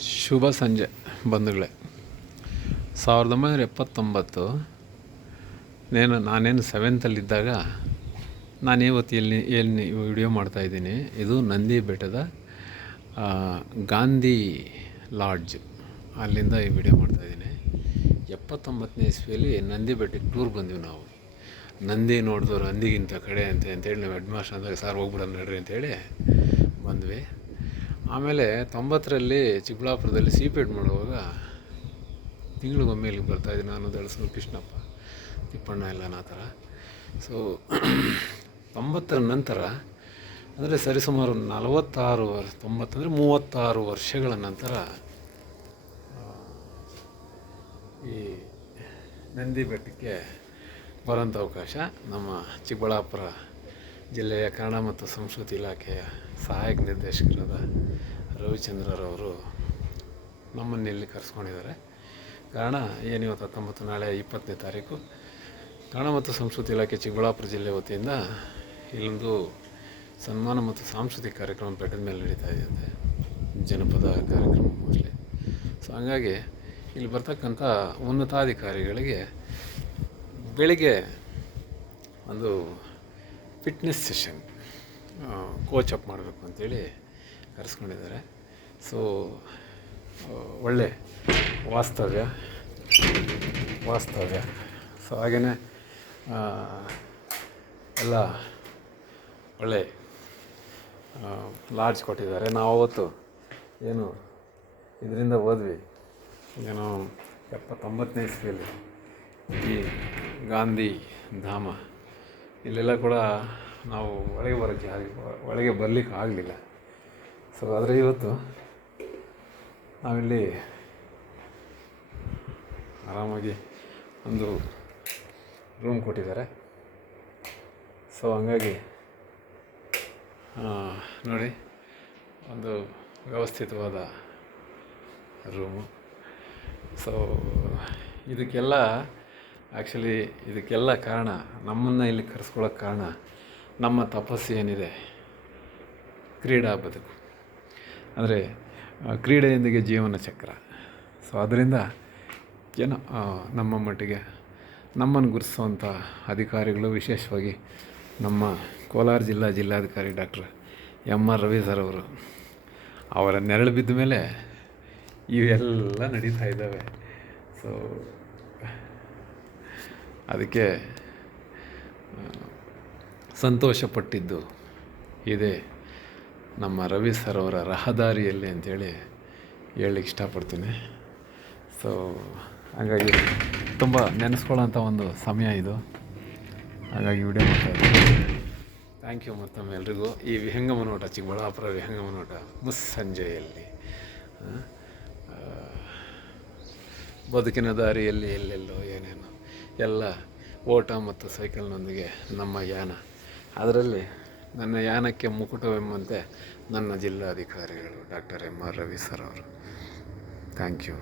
ಶುಭ ಸಂಜೆ ಬಂಧುಗಳೇ. 1979 ನಾನೇನು ಸೆವೆಂತಲ್ಲಿದ್ದಾಗ ನಾನು ಇವತ್ತು ಎಲ್ಲಿ ವಿಡಿಯೋ ಮಾಡ್ತಾಯಿದ್ದೀನಿ. ಇದು ನಂದಿ ಬೆಟ್ಟದ ಗಾಂಧಿ ಲಾಡ್ಜ್, ಅಲ್ಲಿಂದ ಈ ವಿಡಿಯೋ ಮಾಡ್ತಾಯಿದ್ದೀನಿ. 79ನೇ ಇಸ್ವಿಯಲ್ಲಿ ನಂದಿ ಬೆಟ್ಟಕ್ಕೆ ಟೂರ್ ಬಂದ್ವಿ ನಾವು. ನಂದಿ ನೋಡಿದವರು ಹಂದಿಗಿಂತ ಕಡೆ ಅಂತೇಳಿ ನಾವು ಹೆಡ್ ಮಾಸ್ಟರ್ ಅಂದಾಗ ಸಾರ್ ಹೋಗ್ಬಿಡೋಣ ನಡ್ರಿ ಅಂತೇಳಿ ಬಂದ್ವಿ. ಆಮೇಲೆ 90ರಲ್ಲಿ ಚಿಕ್ಕಬಳ್ಳಾಪುರದಲ್ಲಿ ಸಿಪೇಟ್ ಮಾಡುವಾಗ ತಿಂಗಳಿಗೊಮ್ಮೆ ಇಲ್ಲಿಗೆ ಬರ್ತಾಯಿದ್ದೆ ನಾನು, ದಳಸೂರು ಕೃಷ್ಣಪ್ಪ, ತಿಪ್ಪಣ್ಣ ಎಲ್ಲ ಆ ಥರ. ಸೊ 90ರ ನಂತರ ಅಂದರೆ ಸರಿಸುಮಾರು 36 ವರ್ಷಗಳ ನಂತರ ಈ ನಂದಿ ಬೆಟ್ಟಕ್ಕೆ ಬರೋಂಥ ಅವಕಾಶ ನಮ್ಮ ಚಿಕ್ಕಬಳ್ಳಾಪುರ ಜಿಲ್ಲೆಯ ಕನ್ನಡ ಮತ್ತು ಸಂಸ್ಕೃತಿ ಇಲಾಖೆಯ ಸಹಾಯಕ ನಿರ್ದೇಶಕರಾದ ರವಿಚಂದ್ರರವರು ನಮ್ಮನ್ನು ಇಲ್ಲಿ ಕರೆಸ್ಕೊಂಡಿದ್ದಾರೆ. ಕಾರಣ ಏನಿವತ್ತು 19, ನಾಳೆ 20ನೇ ತಾರೀಕು ಕನ್ನಡ ಮತ್ತು ಸಂಸ್ಕೃತಿ ಇಲಾಖೆ ಚಿಕ್ಕಬಳ್ಳಾಪುರ ಜಿಲ್ಲೆ ವತಿಯಿಂದ ಇಲ್ಲೊಂದು ಸನ್ಮಾನ ಮತ್ತು ಸಾಂಸ್ಕೃತಿಕ ಕಾರ್ಯಕ್ರಮ ಬೆಟ್ಟದ ಮೇಲೆ ನಡೀತಾ ಇದೆಯಂತೆ, ಜನಪದ ಕಾರ್ಯಕ್ರಮ ಮೋಸ್ಟ್ಲಿ. ಸೊ ಹಂಗಾಗಿ ಇಲ್ಲಿ ಬರ್ತಕ್ಕಂಥ ಉನ್ನತಾಧಿಕಾರಿಗಳಿಗೆ ಬೆಳಿಗ್ಗೆ ಒಂದು ಫಿಟ್ನೆಸ್ ಸೆಷನ್ ಕೋಚಪ್ ಮಾಡಬೇಕು ಅಂತೇಳಿ ಕರೆಸ್ಕೊಂಡಿದ್ದಾರೆ. ಸೊ ಒಳ್ಳೆ ವಾಸ್ತವ್ಯ. ಸೊ ಹಾಗೆಯೇ ಎಲ್ಲ ಒಳ್ಳೆ ಲಾಡ್ಜ್ ಕೊಟ್ಟಿದ್ದಾರೆ. ನಾವು ಅವತ್ತು ಏನು ಇದರಿಂದ ಹೋದ್ವಿ, ಏನೋ 79ನೇ ಇಸ್ವಿಯಲ್ಲಿ ಈ ಗಾಂಧಿ ಧಾಮ, ಇಲ್ಲೆಲ್ಲ ಕೂಡ ನಾವು ಒಳಗೆ ಬರಲಿಕ್ಕೆ ಆಗಲಿಲ್ಲ. ಸೊ ಆದರೆ ಇವತ್ತು ನಾವಿಲ್ಲಿ ಆರಾಮಾಗಿ ಒಂದು ರೂಮ್ ಕೊಟ್ಟಿದ್ದಾರೆ. ಸೊ ಹಂಗಾಗಿ ನೋಡಿ, ಒಂದು ವ್ಯವಸ್ಥಿತವಾದ ರೂಮು. ಸೊ ಇದಕ್ಕೆಲ್ಲ ಕಾರಣ, ನಮ್ಮನ್ನು ಇಲ್ಲಿ ಕರೆಸ್ಕೊಳ್ಳೋಕ್ಕೆ ಕಾರಣ ನಮ್ಮ ತಪಸ್ಸು ಏನಿದೆ, ಕ್ರೀಡಾ ಬದುಕು, ಅಂದರೆ ಕ್ರೀಡೆಯೊಂದಿಗೆ ಜೀವನ ಚಕ್ರ. ಸೊ ಅದರಿಂದ ಏನೋ ನಮ್ಮ ಮಟ್ಟಿಗೆ ನಮ್ಮನ್ನು ಗುರುತಿಸುವಂಥ ಅಧಿಕಾರಿಗಳು, ವಿಶೇಷವಾಗಿ ನಮ್ಮ ಕೋಲಾರ ಜಿಲ್ಲಾಧಿಕಾರಿ ಡಾಕ್ಟರ್ MR ರವಿ ಸರ್ ಅವರು, ಅವರ ನೆರಳು ಬಿದ್ದ ಮೇಲೆ ಇವೆಲ್ಲ ನಡೀತಾ ಇದ್ದಾವೆ. ಸೊ ಅದಕ್ಕೆ ಸಂತೋಷಪಟ್ಟಿದ್ದು ಇದೆ ನಮ್ಮ ರವಿ ಸರ್ ಅವರ ರಹದಾರಿಯಲ್ಲಿ ಅಂತೇಳಿ ಹೇಳಲಿಕ್ಕೆ ಇಷ್ಟಪಡ್ತೀನಿ. ಸೊ ಹಾಗಾಗಿ ತುಂಬ ನೆನೆಸ್ಕೊಳ್ಳೋಂಥ ಒಂದು ಸಮಯ ಇದು. ಹಾಗಾಗಿ ವಿಡಿಯೋ ಮಾಡ್ತಾಯಿದ್ದೀನಿ. ಥ್ಯಾಂಕ್ ಯು ಮತ್ತೊಮ್ಮೆ ಎಲ್ರಿಗೂ. ಈ ವಿಹಂಗಮ ನೋಟ, ಚಿಕ್ಕಬಳ್ಳಾಪುರ ವಿಹಂಗಮ ನೋಟ ಮುಸ್ಸಂಜೆಯಲ್ಲಿ ಬದುಕಿನ ದಾರಿಯಲ್ಲಿ ಎಲ್ಲೆಲ್ಲೋ ಏನೇನೋ ಎಲ್ಲ ಓಟ ಮತ್ತು ಸೈಕಲ್ನೊಂದಿಗೆ ನಮ್ಮ ಯಾನ. ಅದರಲ್ಲಿ ನನ್ನ ಯಾನಕ್ಕೆ ಮುಕುಟವೆಂಬಂತೆ ನನ್ನ ಜಿಲ್ಲಾಧಿಕಾರಿಗಳು ಡಾಕ್ಟರ್ MR ರವಿ ಸರ್ ಅವರು. Thank you.